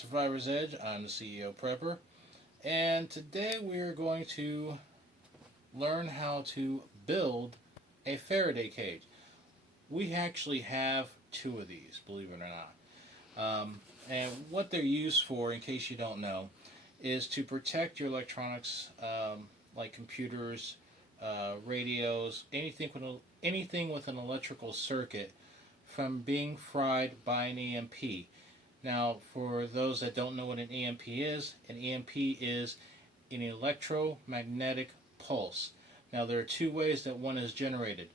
Survivor's Edge. I'm the CEO Prepper, and today we are going to learn how to build a Faraday cage. We actually have two of these, believe it or not. And what they're used for, in case you don't know, is to protect your electronics, like computers, radios, anything with an electrical circuit, from being fried by an EMP. Now, for those that don't know what an EMP is an electromagnetic pulse. Now, there are two ways that one is generated.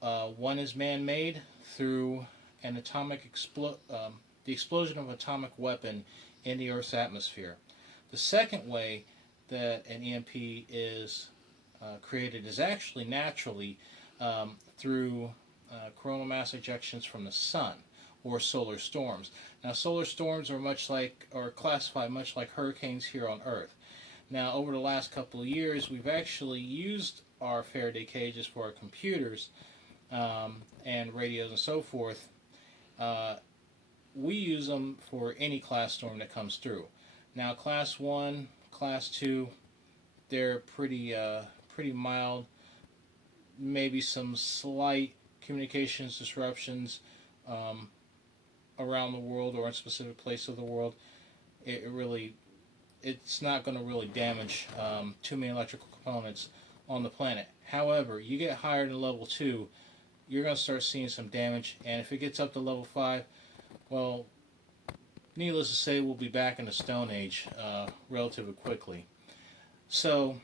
One is man-made through an the explosion of an atomic weapon in the Earth's atmosphere. The second way that an EMP is created is actually naturally through coronal mass ejections from the sun, or solar storms. Now, solar storms are classified much like hurricanes here on Earth. Now, over the last couple of years, we've actually used our Faraday cages for our computers and radios and so forth. We use them for any class storm that comes through. Now, class 1, class 2, they're pretty mild. Maybe some slight communications disruptions around the world or in a specific place of the world. It's not going to really damage too many electrical components on the planet. However, you get higher than level 2, you're going to start seeing some damage, and if it gets up to level 5, well, needless to say, we'll be back in the Stone Age relatively quickly. So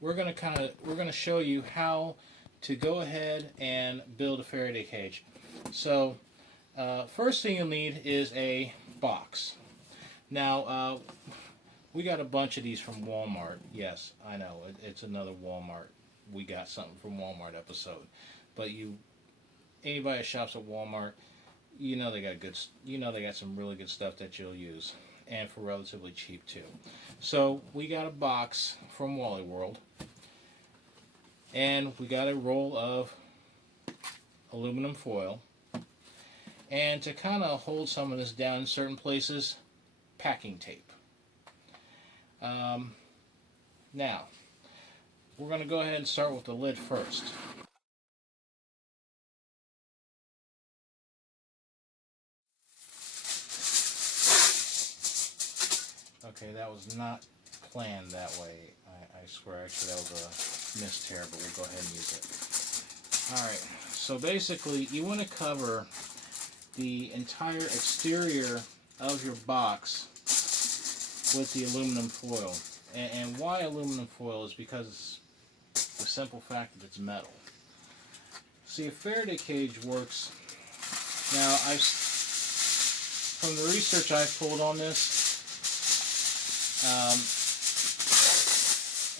we're going to show you how to go ahead and build a Faraday cage. So first thing you'll need is a box. Now, we got a bunch of these from Walmart. Yes, I know, it's another Walmart. We got something from Walmart episode. But anybody that shops at Walmart, you know they got some really good stuff that you'll use, and for relatively cheap too. So we got a box from Wally World, and we got a roll of aluminum foil, and to kind of hold some of this down in certain places, packing tape. Now, we're going to go ahead and start with the lid first. Okay, that was not planned that way. I swear, actually, that was a mistear, but we'll go ahead and use it. Alright, so basically, you want to cover the entire exterior of your box with the aluminum foil. And why aluminum foil is because the simple fact that it's metal. See, a Faraday cage works. Now, from the research I've pulled on this,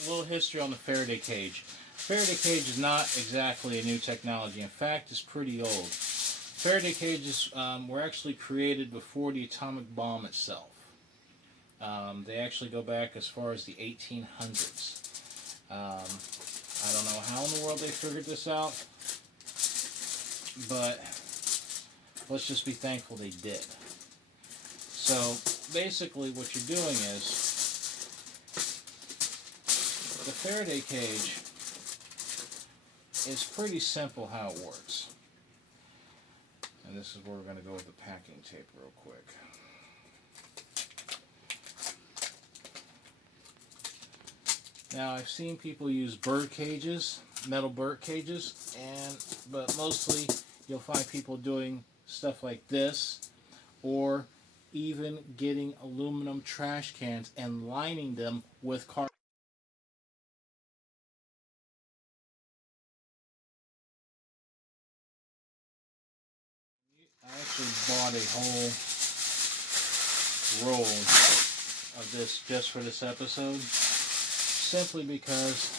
a little history on the Faraday cage. Faraday cage is not exactly a new technology. In fact, it's pretty old. Faraday cages were actually created before the atomic bomb itself. They actually go back as far as the 1800s. I don't know how in the world they figured this out, but let's just be thankful they did. So basically what you're doing is, the Faraday cage is pretty simple how it works. And this is where we're going to go with the packing tape real quick. Now, I've seen people use bird cages, metal bird cages, but mostly you'll find people doing stuff like this, or even getting aluminum trash cans and lining them with cardboard. I actually bought a whole roll of this just for this episode, simply because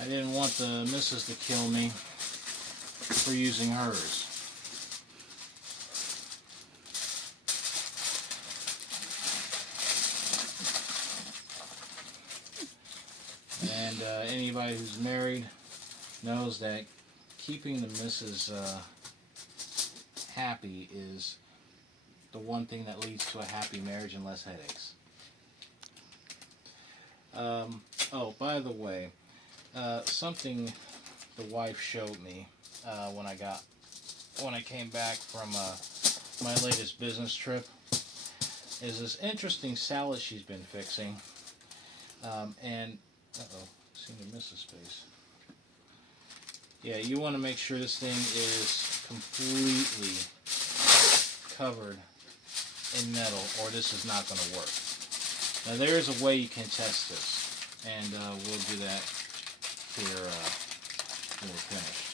I didn't want the missus to kill me for using hers. And anybody who's married knows that keeping the missus happy is the one thing that leads to a happy marriage and less headaches. Oh, by the way, something the wife showed me when I came back from my latest business trip is this interesting salad she's been fixing. And seem to miss a space. Yeah, you want to make sure this thing is completely covered in metal, or this is not going to work. Now there is a way you can test this, and we'll do that here when we're finished.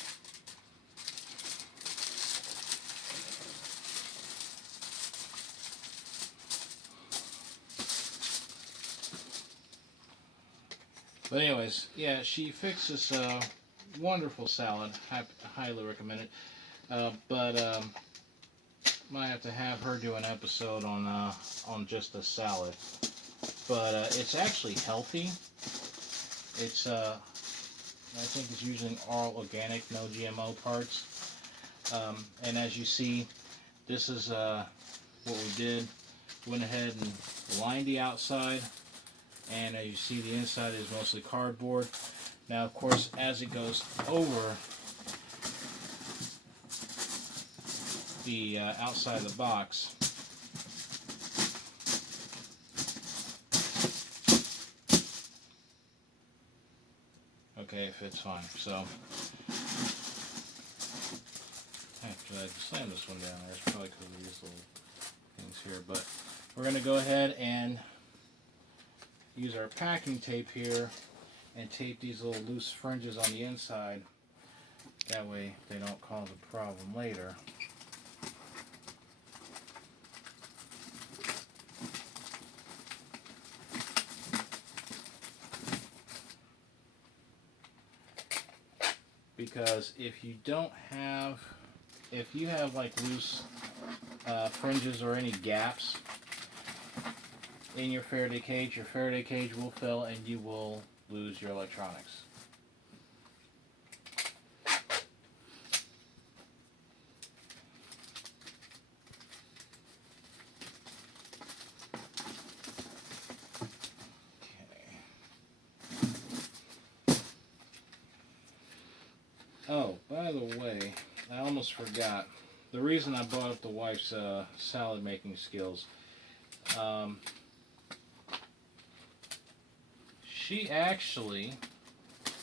But anyways, yeah, she fixed this wonderful salad. Highly recommend it. But might have to have her do an episode on just the salad. But it's actually healthy. It's I think it's using all organic, no GMO parts. And as you see, this is what we did. Went ahead and lined the outside. And as you see, the inside is mostly cardboard. Now, of course, as it goes over the outside of the box, okay, it fits fine. So, actually, I had to slam this one down there. It's probably because of these little things here. But we're going to go ahead and use our packing tape here and tape these little loose fringes on the inside. That way they don't cause a problem later. Because if you have like loose fringes or any gaps in your Faraday cage will fill and you will lose your electronics. Okay. Oh, by the way, I almost forgot. The reason I brought up the wife's salad making skills. She actually,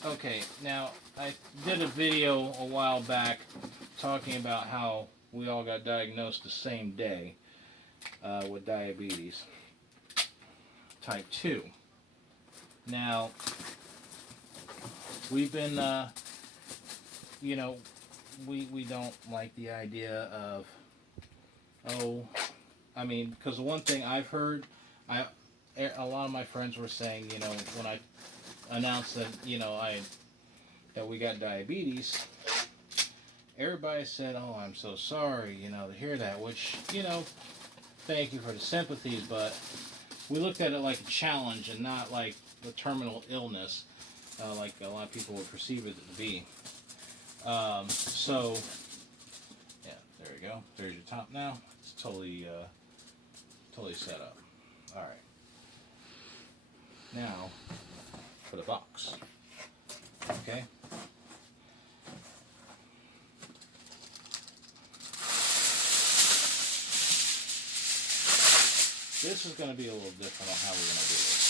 okay, now I did a video a while back talking about how we all got diagnosed the same day with diabetes type 2. Now, we've been, we don't like the idea of, because the one thing I've heard, a lot of my friends were saying, when I announced that, that we got diabetes, everybody said, "Oh, I'm so sorry," to hear that, which, thank you for the sympathies, but we looked at it like a challenge and not like a terminal illness, like a lot of people would perceive it to be. So, yeah, there we go. There's your top now. It's totally set up. All right. Now, for the box. Okay. This is going to be a little different on how we're going to do this.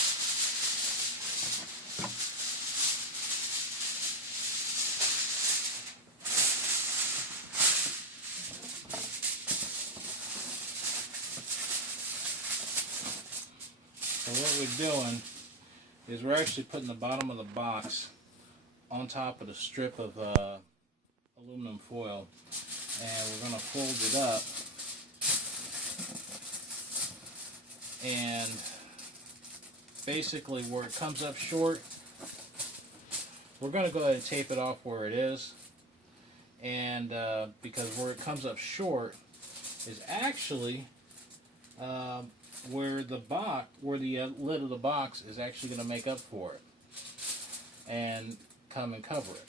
So what we're doing is we're actually putting the bottom of the box on top of the strip of aluminum foil, and we're going to fold it up, and basically where it comes up short, we're going to go ahead and tape it off where it is, and because where it comes up short is actually where the lid of the box is actually going to make up for it and come and cover it.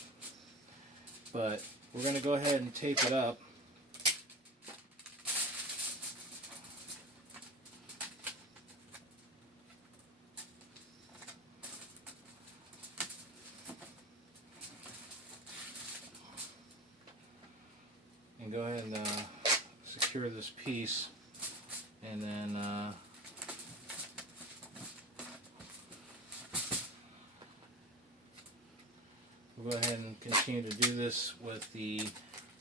But we're going to go ahead and tape it up go ahead and secure this piece, and then we'll go ahead and continue to do this with the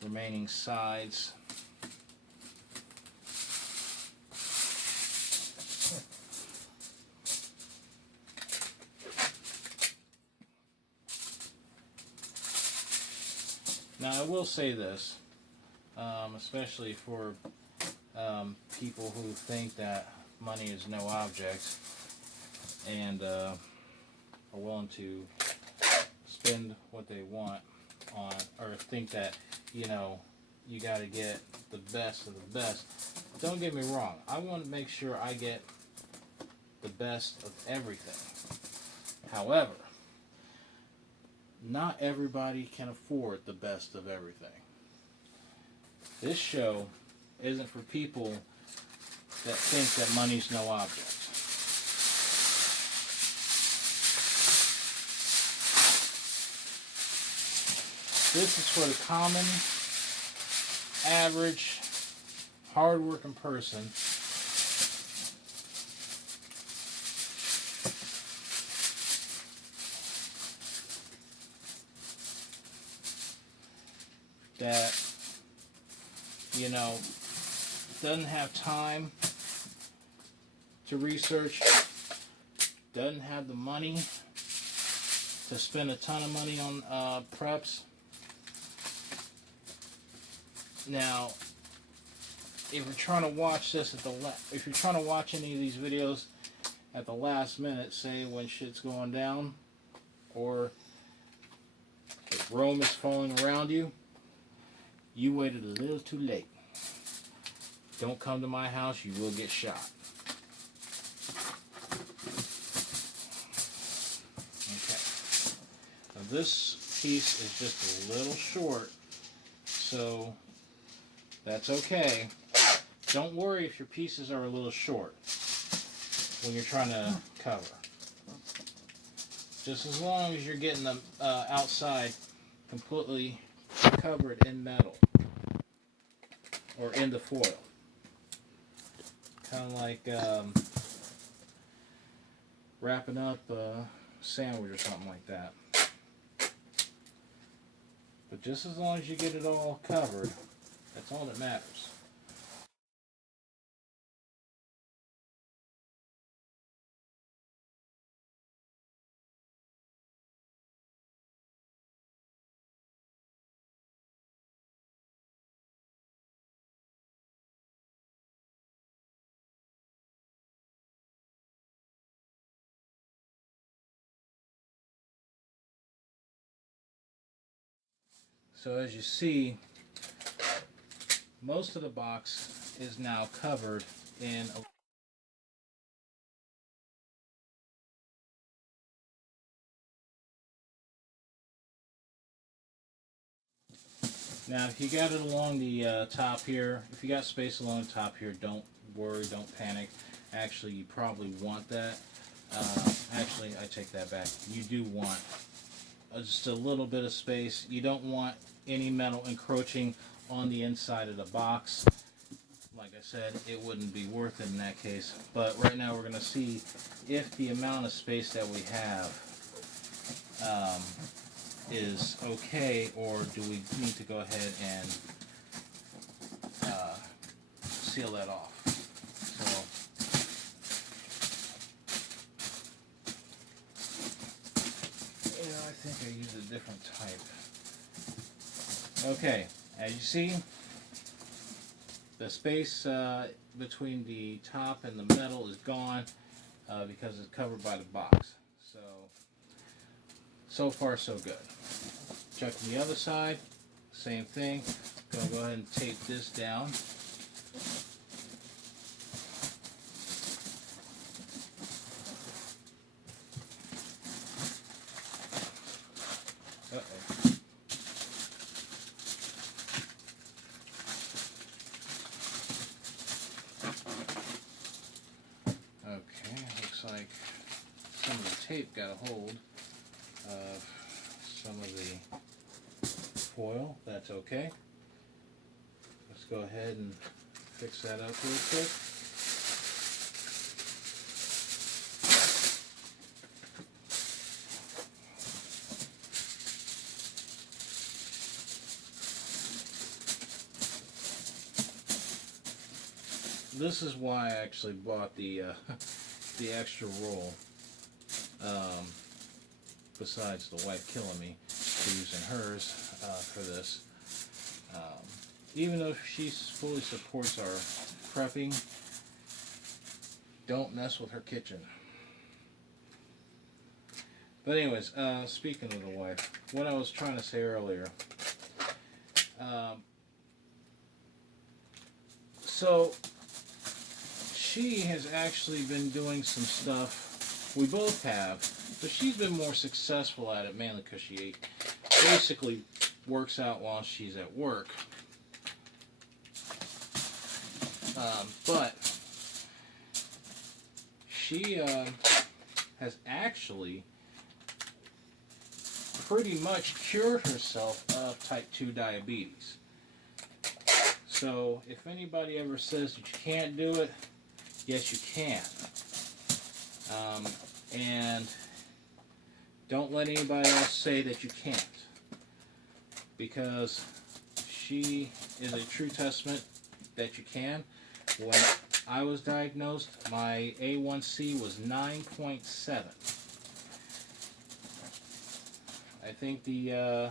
remaining sides. Now I will say this, especially for people who think that money is no object and are willing to spend what they want on, or think that, you know, you got to get the best of the best. Don't get me wrong, I want to make sure I get the best of everything. However, not everybody can afford the best of everything. This show isn't for people that think that money's no object. This is for the common, average, hard-working person that, you know, doesn't have time to research, doesn't have the money to spend a ton of money on preps. Now, if you're trying to watch this at if you're trying to watch any of these videos at the last minute, say when shit's going down, or if Rome is falling around you, you waited a little too late. Don't come to my house, you will get shot. Okay. Now this piece is just a little short, so that's okay. Don't worry if your pieces are a little short when you're trying to cover. Just as long as you're getting them outside completely covered in metal or in the foil. Kind of like wrapping up a sandwich or something like that. But just as long as you get it all covered, that's all that matters. So as you see, most of the box is now covered in a Now, if you got it along the top here, if you got space along the top here, don't worry, don't panic. Actually, you probably want that. Actually, I take that back. You do want just a little bit of space. You don't want any metal encroaching on the inside of the box. Like I said, it wouldn't be worth it in that case. But right now, we're going to see if the amount of space that we have is okay, or do we need to go ahead and seal that off. So I think I used a different type. Okay, as you see, the space between the top and the metal is gone because it's covered by the box. So far so good. Checking the other side, same thing. Gonna go ahead and tape this down. Okay, looks like some of the tape got a hold of some of the foil. That's okay. go ahead and fix that up real quick. This is why I actually bought the the extra roll. Besides the wife killing me for using hers for this. Even though she fully supports our prepping, don't mess with her kitchen. But anyways, speaking of the wife, what I was trying to say earlier. So she has actually been doing some stuff. We both have, but she's been more successful at it, mainly because she basically works out while she's at work. But she has actually pretty much cured herself of type 2 diabetes. So if anybody ever says that you can't do it, yes you can. And don't let anybody else say that you can't, because she is a true testament that you can. When I was diagnosed, my A1C was 9.7. I think the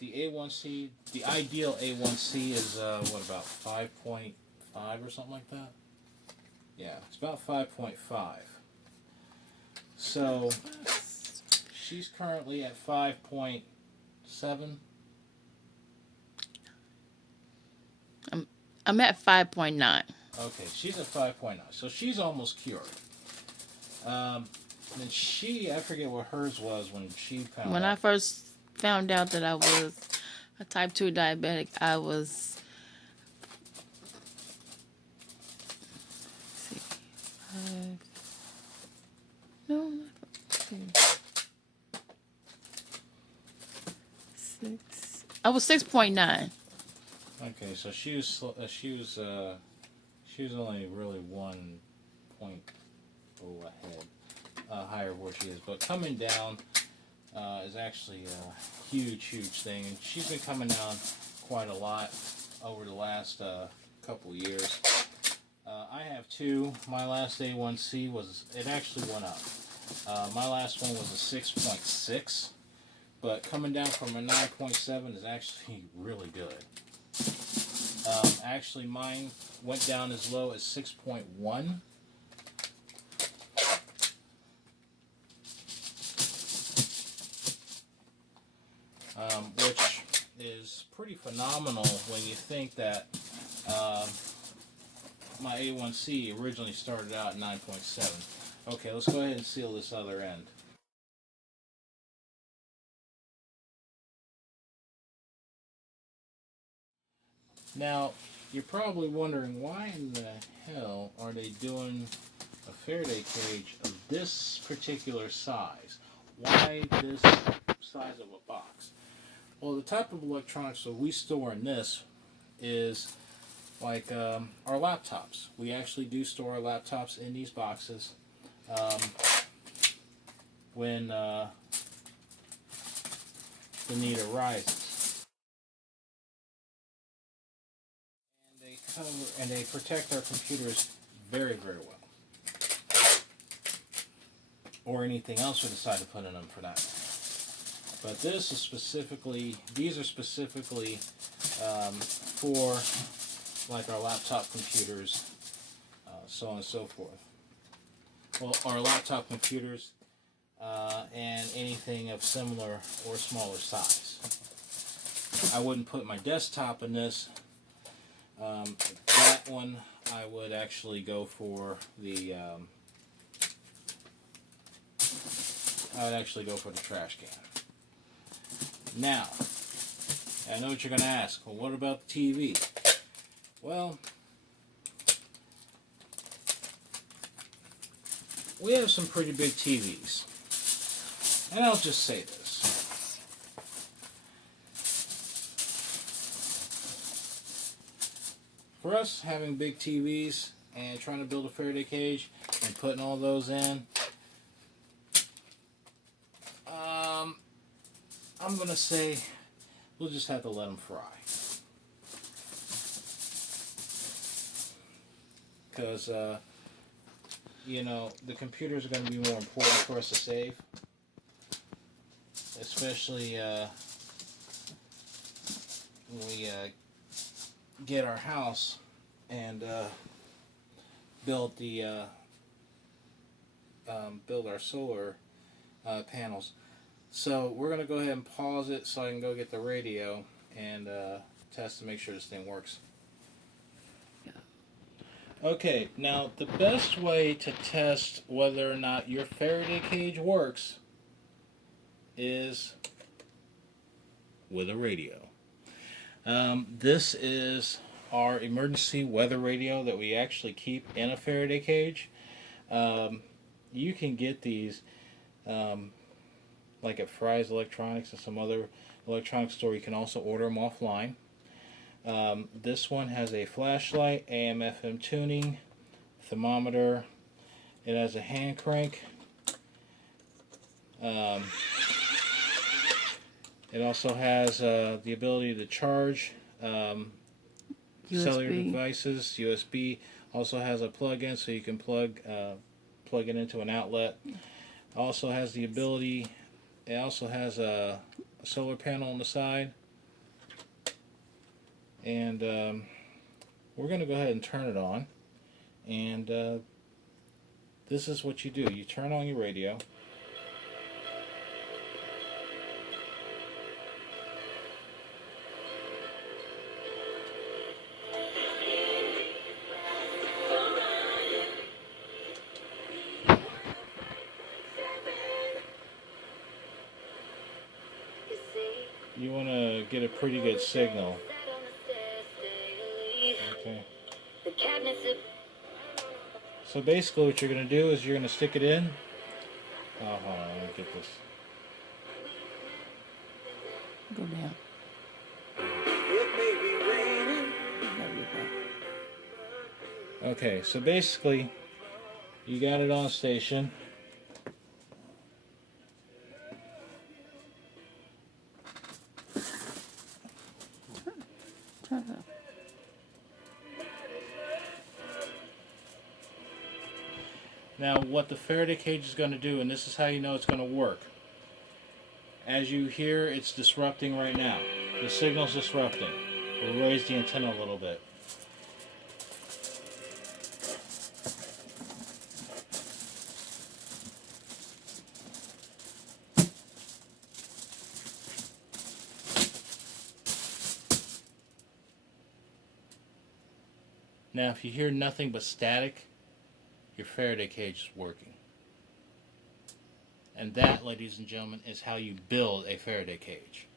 A1C, the ideal A1C is what, about 5.5 or something like that? Yeah, it's about 5.5. So she's currently at 5.7. I'm at 5.9. Okay, she's at 5.9. So she's almost cured. And she, I forget what hers was when she found out. When I first found out that I was a type 2 diabetic, I was... Let's see, 5... No, not 6. I was 6.9. Okay, so she was only really 1.0 ahead, higher where she is. But coming down is actually a huge thing, and she's been coming down quite a lot over the last couple of years. I have two. My last A1C it actually went up. My last one was a 6.6, but coming down from a 9.7 is actually really good. Actually, mine went down as low as 6.1. Which is pretty phenomenal when you think that my A1C originally started out at 9.7. Okay, let's go ahead and seal this other end. Now, you're probably wondering, why in the hell are they doing a Faraday cage of this particular size? Why this size of a box? Well, the type of electronics that we store in this is like our laptops. We actually do store our laptops in these boxes when the need arises. And they protect our computers very well. Or anything else we decide to put in them for that. But these are specifically for like our laptop computers, so on and so forth. Well, our laptop computers and anything of similar or smaller size. I wouldn't put my desktop in this. That one I would actually go for the trash can. Now, I know what you're going to ask. Well, what about the TV? Well, we have some pretty big TVs. And I'll just say this. for us having big TVs and trying to build a Faraday cage and putting all those in, I'm going to say we'll just have to let them fry. Because, you know, the computers are going to be more important for us to save. Especially when we get our house and build our solar panels. So we're going to go ahead and pause it so I can go get the radio and test to make sure this thing works. Okay, now the best way to test whether or not your Faraday cage works is with a radio. This is our emergency weather radio that we actually keep in a Faraday cage. You can get these like at Fry's Electronics and some other electronics store. You can also order them offline. This one has a flashlight, AM/FM tuning, thermometer. It has a hand crank. It also has the ability to charge cellular devices, USB. Also has a plug-in, so you can plug it into an outlet. Also has the ability. It also has a solar panel on the side. And we're going to go ahead and turn it on. And this is what you do. You turn on your radio. You want to get a pretty good signal. Okay. So basically what you're going to do is you're going to stick it in. Oh, hold on, let me get this. Go down. Okay, so basically you got it on station. Turn it up. Now what the Faraday cage is going to do, and this is how you know it's going to work. As you hear, it's disrupting right now. The signal's disrupting. We'll raise the antenna a little bit. Now if you hear nothing but static, your Faraday cage is working. And that, ladies and gentlemen, is how you build a Faraday cage.